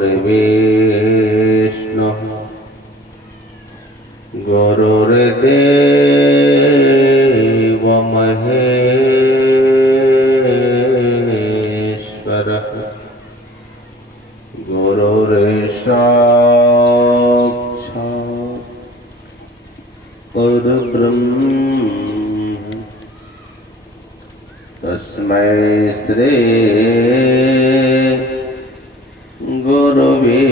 गुरुर्विष्णुः गुरुर्देवो महेश्वरः गुरुर्साक्षात् परब्रह्म तस्मै श्री गुरुवे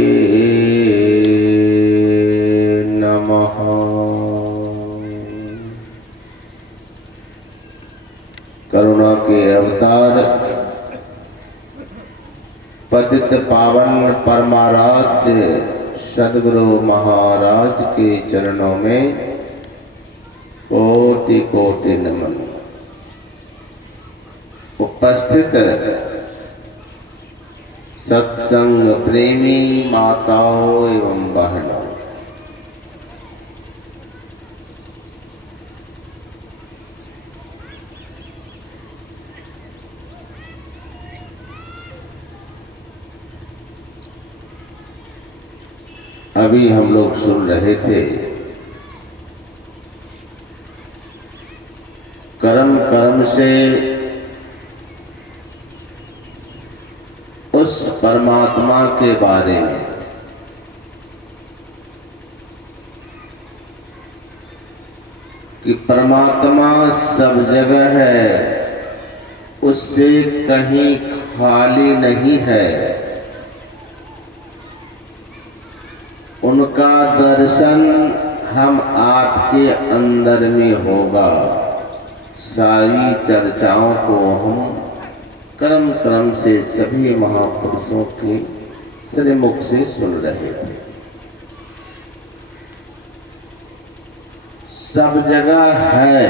नमः। करुणा के अवतार पतित पावन परमाराध्य सद्गुरु महाराज के चरणों में कोटि कोटि नमन। उपस्थित सत्संग प्रेमी माताओं एवं बहनों, अभी हम लोग सुन रहे थे कर्म कर्म से उस परमात्मा के बारे में कि परमात्मा सब जगह है, उससे कहीं खाली नहीं है। उनका दर्शन हम आपके अंदर में होगा। सारी चर्चाओं को हम कर्म क्रम से सभी महापुरुषों के श्रीमुख से सुन रहे थे। सब जगह है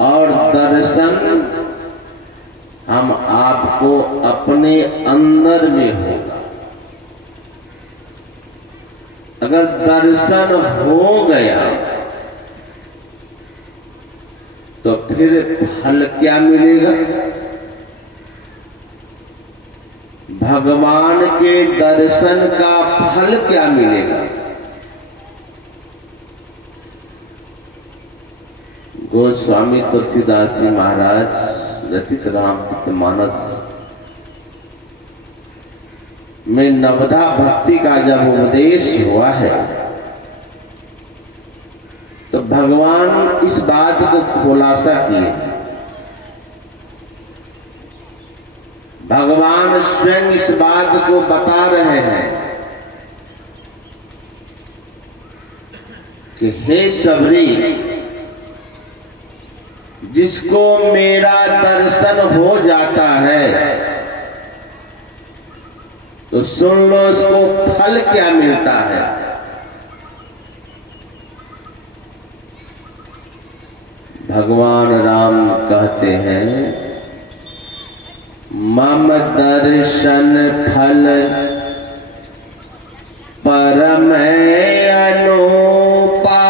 और दर्शन हम आपको अपने अंदर में होगा। अगर दर्शन हो गया तो फिर फल क्या मिलेगा? भगवान के दर्शन का फल क्या मिलेगा? गोस्वामी तुलसीदास जी महाराज रचित रामचरितमानस में नवधा भक्ति का जब उपदेश हुआ है तो भगवान इस बात को खुलासा किए। भगवान स्वयं इस बात को बता रहे हैं कि हे सबरी, जिसको मेरा दर्शन हो जाता है तो सुन लो उसको फल क्या मिलता है। भगवान राम कहते हैं मम दर्शन फल परम अनुपा,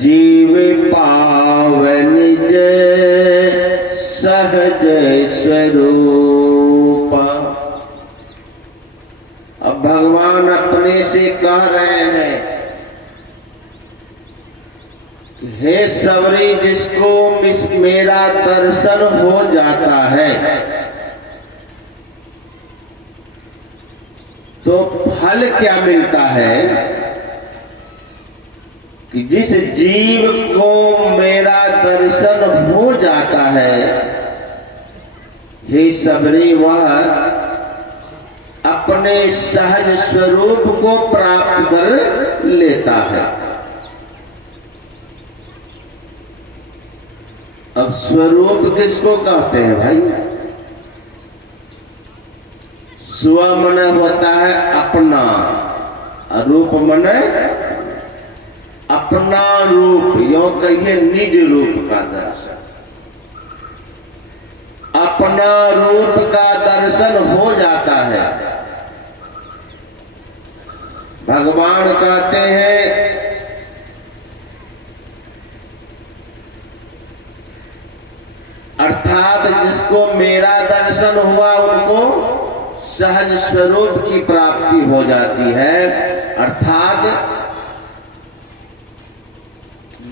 जीव पावे निज सहज स्वरूपा। अब भगवान अपने से कह रहे हैं हे सबरी, जिसको मेरा दर्शन हो जाता है तो फल क्या मिलता है? कि जिस जीव को मेरा दर्शन हो जाता है, हे सबरी, वह अपने सहज स्वरूप को प्राप्त कर लेता है। अब स्वरूप किसको कहते हैं भाई? स्व मने होता है अपना, रूप मने अपना रूप, यो कहिए निज रूप का दर्शन। अपना रूप का दर्शन हो जाता है। भगवान कहते हैं अर्थात अर्थात जिसको मेरा दर्शन हुआ उनको सहज स्वरूप की प्राप्ति हो जाती है। अर्थात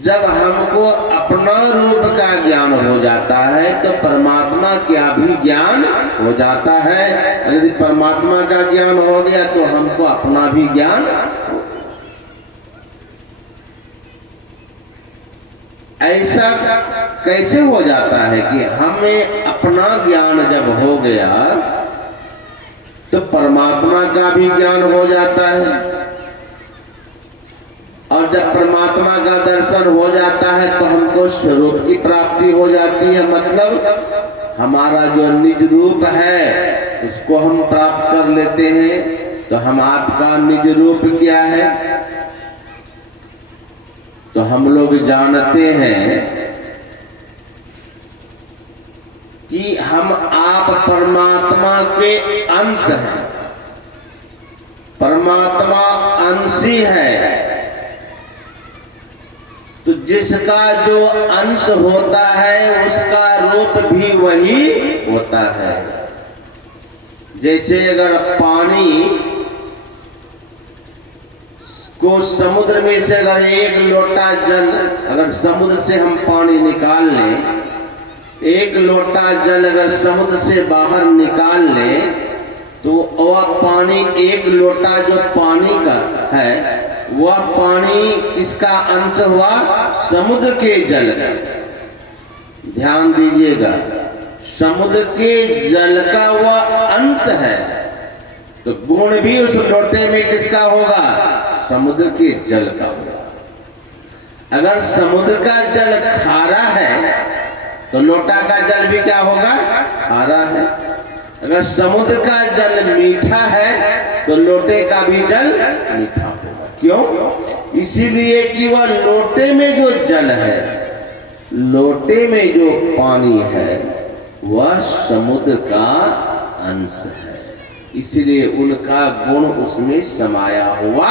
जब हमको अपना रूप का ज्ञान हो जाता है तो परमात्मा का भी ज्ञान हो जाता है। यदि परमात्मा का ज्ञान हो गया तो हमको अपना भी ज्ञान। ऐसा कैसे हो जाता है कि हमें अपना ज्ञान जब हो गया तो परमात्मा का भी ज्ञान हो जाता है, और जब परमात्मा का दर्शन हो जाता है तो हमको स्वरूप की प्राप्ति हो जाती है। मतलब हमारा जो निज रूप है उसको हम प्राप्त कर लेते हैं। तो हम आपका निज रूप क्या है? तो हम लोग जानते हैं कि हम आप परमात्मा के अंश हैं। परमात्मा अंशी है, तो जिसका जो अंश होता है उसका रूप भी वही होता है। जैसे अगर पानी को समुद्र में से अगर एक लोटा जल, अगर समुद्र से हम पानी निकाल लें, एक लोटा जल अगर समुद्र से बाहर निकाल लें तो वह पानी, एक लोटा जो पानी का है वह पानी किसका अंश हुआ? समुद्र के जल का। ध्यान दीजिएगा, समुद्र के जल का वह अंश है, तो गुण भी उस लोटे में किसका होगा? समुद्र के जल का होगा। अगर समुद्र का जल खारा है तो लोटा का जल भी क्या होगा? खारा है। अगर समुद्र का जल मीठा है तो लोटे का भी जल मीठा होगा। क्यों? इसीलिए कि वह लोटे में जो जल है, लोटे में जो पानी है वह समुद्र का अंश है, इसलिए उनका गुण उसमें समाया हुआ।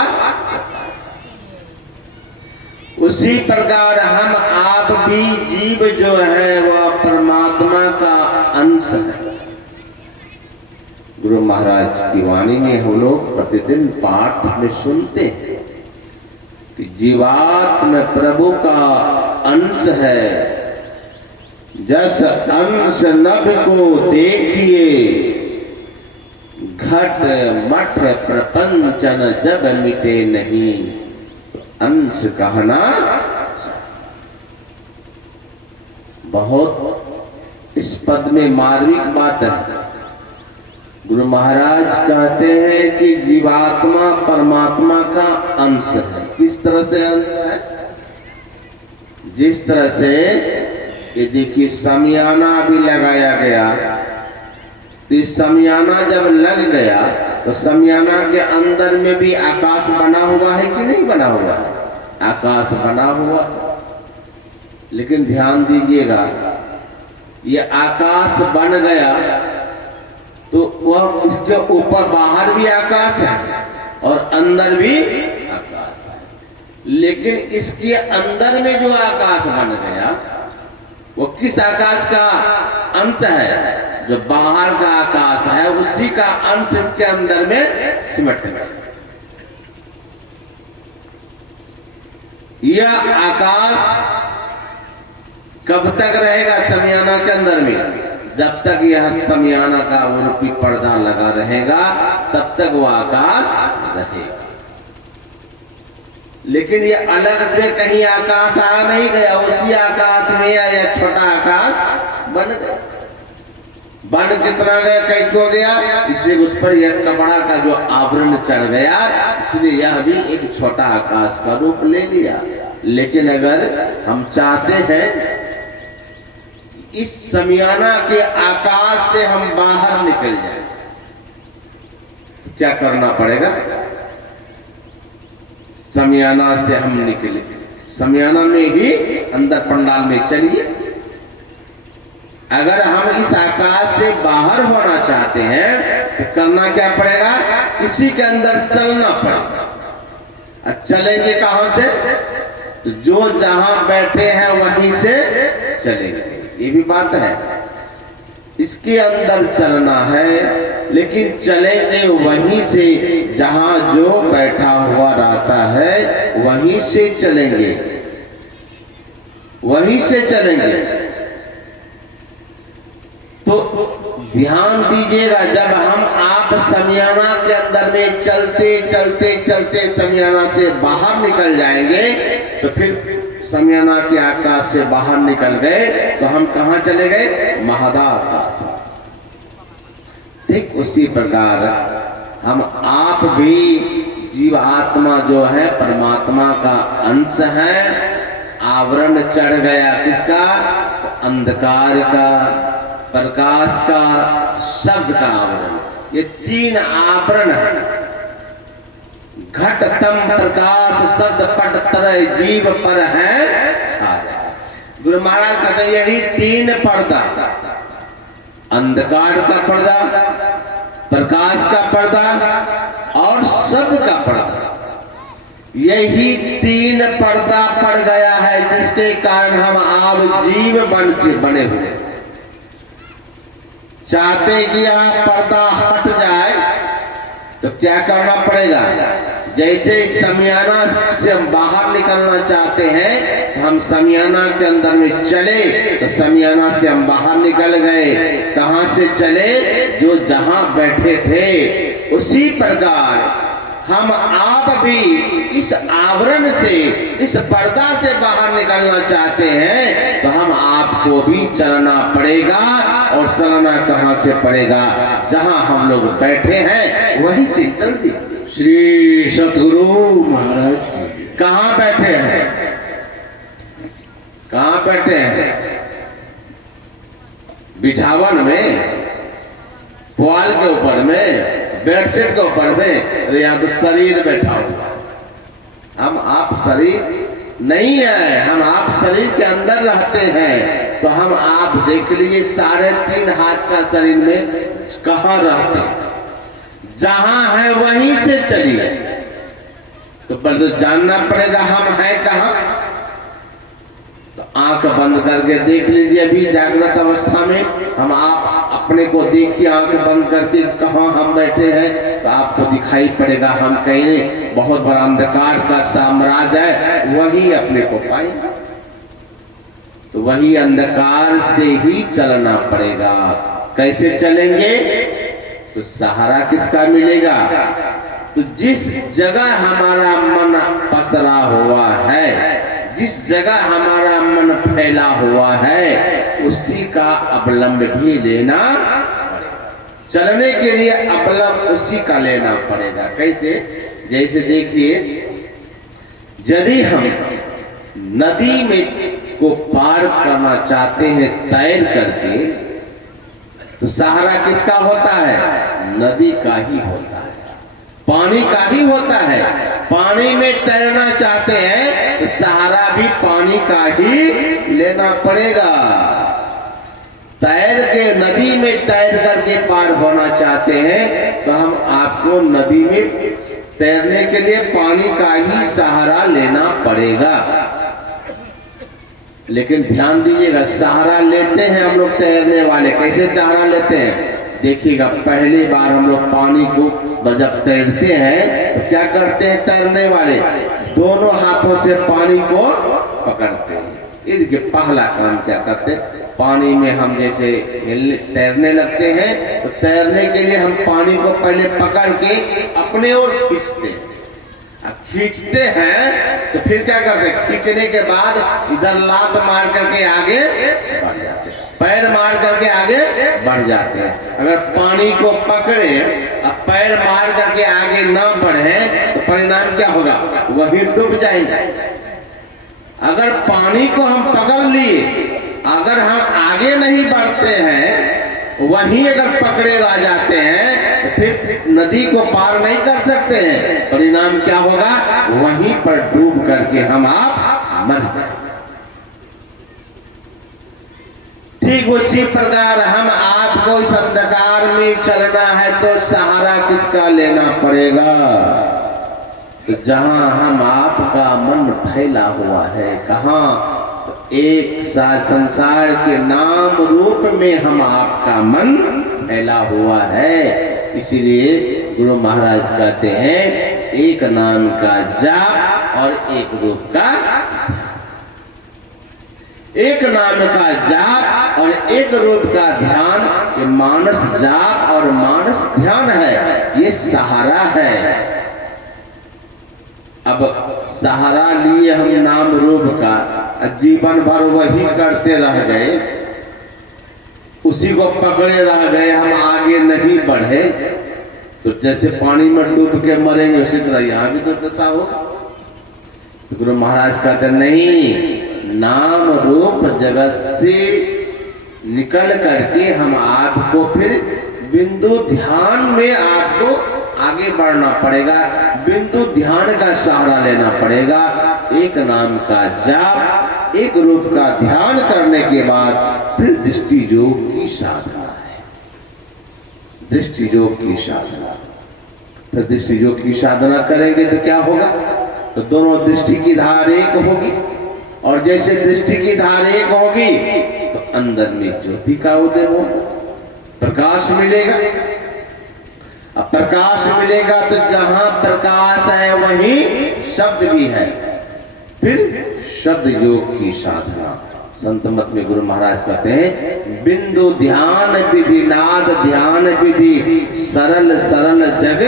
उसी प्रकार हम आप भी जीव जो है वह परमात्मा का अंश है। गुरु महाराज की वाणी में हम लोग प्रतिदिन पाठ में सुनते हैं कि जीवात्म प्रभु का अंश है, जस अंश नभ को देखिए, घट मठ प्रपंचन जब मिटे नहीं, अंश कहना। बहुत इस पद में मार्मिक बात है। गुरु महाराज कहते हैं कि जीवात्मा परमात्मा का अंश है। किस तरह से अंश है? जिस तरह से ये देखिए समियाना भी लगाया गया, तो इस समियाना जब लग गया तो समियाना के अंदर में भी आकाश बना हुआ है कि नहीं बना हुआ है? आकाश बना हुआ। लेकिन ध्यान दीजिएगा, ये आकाश बन गया तो वह इसके ऊपर बाहर भी आकाश है और अंदर भी आकाश है। लेकिन इसके अंदर में जो आकाश बन गया वो किस आकाश का अंश है? जो बाहर का आकाश है उसी का अंश इसके अंदर में सिमट गया। यह आकाश कब तक रहेगा समियाना के अंदर में? जब तक यह समियाना का रूपी पर्दा लगा रहेगा तब तक वो आकाश रहेगा। लेकिन ये अलग से कहीं आकाश आ नहीं गया, उसी आकाश में यह छोटा आकाश बन गया। बन कितना गया, कई हो गया? इसलिए उस पर यह कपड़ा का जो आवरण चढ़ गया, इसलिए यह भी एक छोटा आकाश का रूप ले लिया। लेकिन अगर हम चाहते हैं इस समियाना के आकाश से हम बाहर निकल जाए तो क्या करना पड़ेगा? समियाना से हम निकले, समियाना में ही अंदर पंडाल में चलिए। अगर हम इस आकाश से बाहर होना चाहते हैं तो करना क्या पड़ेगा? इसी के अंदर चलना पड़ेगा। चलेंगे कहां से? तो जो जहां बैठे हैं वहीं से चलेंगे। ये भी बात है। इसके अंदर चलना है, लेकिन चलेंगे वहीं से जहां जो बैठा हुआ रहता है, वहीं से चलेंगे, वहीं से चलेंगे। तो ध्यान दीजिएगा, जब हम आप शमियाना के अंदर में चलते चलते चलते शमियाना से बाहर निकल जाएंगे, तो फिर शमियाना के आकाश से बाहर निकल गए तो हम कहां चले गए? महदाकाश। ठीक उसी प्रकार हम आप भी जीव आत्मा जो है परमात्मा का अंश है। आवरण चढ़ गया किसका? अंधकार का, प्रकाश का, शब्द का आवरण। ये तीन आवरण है। घट तम प्रकाश शब्द पट तरह जीव पर है छाया। गुरु महाराज कहते हैं यही तीन पर्दा, अंधकार का पर्दा, प्रकाश का पर्दा और शब्द का पर्दा, यही तीन पर्दा पड़ गया है, जिसके कारण हम आप जीव बने हुए। चाहते कि यह पर्दा हट जाए तो क्या करना पड़ेगा? जैसे शमियाना से हम बाहर निकलना चाहते हैं तो हम शमियाना के अंदर में चले, तो शमियाना से हम बाहर निकल गए। कहां से चले? जो जहां बैठे थे। उसी प्रकार हम आप भी इस आवरण से, इस पर्दा से बाहर निकलना चाहते हैं, तो हम आपको भी चलना पड़ेगा। और चलना कहां से पड़ेगा? जहां हम लोग बैठे हैं वहीं से चलते। श्री सतगुरु महाराज की। कहां बैठे हैं? कहां बैठे हैं? बिछावन में, पुआल के ऊपर में, बेडशीट के ऊपर में। अरे यहाँ तो शरीर बैठा हुआ। हम आप शरीर नहीं है, हम आप शरीर के अंदर रहते हैं। तो हम आप देख लीजिए 3.5 हाथ का शरीर में कहाँ रहते हैं? जहां है वहीं से चलिए। तो पर तो जानना पड़ेगा हम हैं कहाँ। तो आंख बंद करके देख लीजिए। अभी जागृत अवस्था में हम आप अपने को देखिए, आंख बंद करके कहाँ हम बैठे हैं, तो आपको दिखाई पड़ेगा हम कहीं बहुत बड़ा अंधकार का साम्राज्य है, वही अपने को पाएंगे। तो वही अंधकार से ही चलना पड़ेगा। कैसे चलेंगे? तो सहारा किसका मिलेगा? तो जिस जगह हमारा मन पसरा हुआ है, जिस जगह हमारा मन फैला हुआ है, उसी का अवलंब भी लेना पड़ेगा। चलने के लिए अवलंब उसी का लेना पड़ेगा। कैसे? जैसे देखिए, यदि हम नदी में को पार करना चाहते हैं तैर करके, तो सहारा किसका होता है? नदी का ही होता है, पानी का ही होता है। पानी में तैरना चाहते हैं तो सहारा भी पानी का ही लेना पड़ेगा। तैर के नदी में तैर करके पार होना चाहते हैं तो हम आपको नदी में तैरने के लिए पानी का ही सहारा लेना पड़ेगा। लेकिन ध्यान दीजिएगा, सहारा लेते हैं हम लोग तैरने वाले। कैसे सहारा लेते हैं? देखिएगा, पहली बार हम लोग पानी को जब तैरते हैं तो क्या करते हैं? तैरने वाले दोनों हाथों से पानी को पकड़ते हैं। ये देखिए, पहला काम क्या करते हैं? पानी में हम जैसे तैरने लगते हैं तो तैरने के लिए हम पानी को पहले पकड़ के अपने ओर खींचते हैं। खींचते हैं तो फिर क्या करते हैं? खींचने के बाद इधर लात मार करके आगे बढ़ जाते हैं, पैर मार करके आगे बढ़ जाते हैं। अगर पानी को पकड़े और पैर मार करके आगे ना बढ़े तो परिणाम क्या होगा? वही डूब जाएंगे। अगर पानी को हम पकड़ लिए, अगर हम आगे नहीं बढ़ते हैं, वहीं अगर पकड़े रह जाते हैं तो फिर नदी को पार नहीं कर सकते हैं। परिणाम क्या होगा? वहीं पर डूब करके हम आप मर जाएंगे। ठीक उसी प्रकार हम आपको इस अंधकार में चलना है तो सहारा किसका लेना पड़ेगा? तो जहां हम आपका मन फैला हुआ है, कहां? तो एक साथ संसार के नाम रूप में हम आपका मन फैला हुआ है। इसीलिए गुरु महाराज कहते हैं एक नाम का जाप और एक रूप का, एक नाम का जाप और एक रूप का ध्यान। ये मानस जाप और मानस ध्यान है, ये सहारा है। अब सहारा लिए हम नाम रूप का, जीवन भर वही करते रह गए, उसी को पकड़े रह गए, हम आगे नहीं बढ़े, तो जैसे पानी में डूब के मरेंगे उसी तरह यहाँ भी तो दशा होगा। तो गुरु महाराज कहते नहीं, नाम रूप जगत से निकल करके हम आपको फिर बिंदु ध्यान में आपको आगे बढ़ना पड़ेगा, बिंदु ध्यान का सहारा लेना पड़ेगा। एक नाम का जाप, एक रूप का ध्यान करने के बाद फिर दृष्टि योग की साधना है, दृष्टि योग की साधना। फिर दृष्टि योग की साधना करेंगे तो क्या होगा, तो दोनों दृष्टि की धार एक होगी, और जैसे दृष्टि की धार एक होगी तो अंदर में ज्योति का उदय होगा, प्रकाश मिलेगा। अब प्रकाश मिलेगा तो जहां प्रकाश है वहीं शब्द भी है। फिर शब्द योग की साधना, संत मत में गुरु महाराज कहते हैं बिंदु ध्यान विधि नाद ध्यान विधि सरल सरल जग,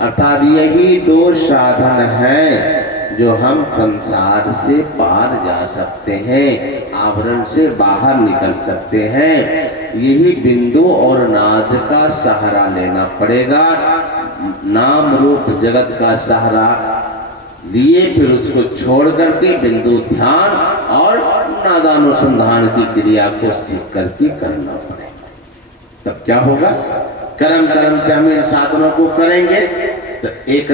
अर्थात यही दो साधन है जो हम संसार से पार जा सकते हैं, आवरण से बाहर निकल सकते हैं। यही बिंदु और नाद का सहारा लेना पड़ेगा। नाम रूप जगत का सहारा लिए फिर उसको छोड़ करके बिंदु ध्यान और नादानुसंधान की क्रिया को सीख करके करना पड़ेगा। तब क्या होगा, कर्म कर्म से हम इन साधनों को करेंगे तो एक